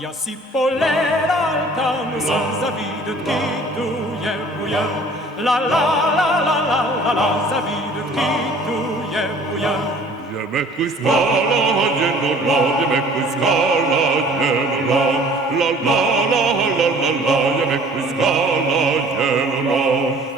Ja si poleral tam za zavidet kitu je bujan. La la la la la la la zavidet kitu je bujan. Jemekku skala jenola, jemekku skala jenola. La la la la la la, jemekku skala jenola.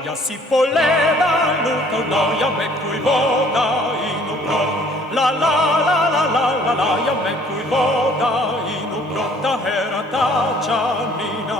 Ja si poleral lutovna, jemekku voda inu prot. La la la la la la la, jemekku voda inu prot. Ta hera ta čanina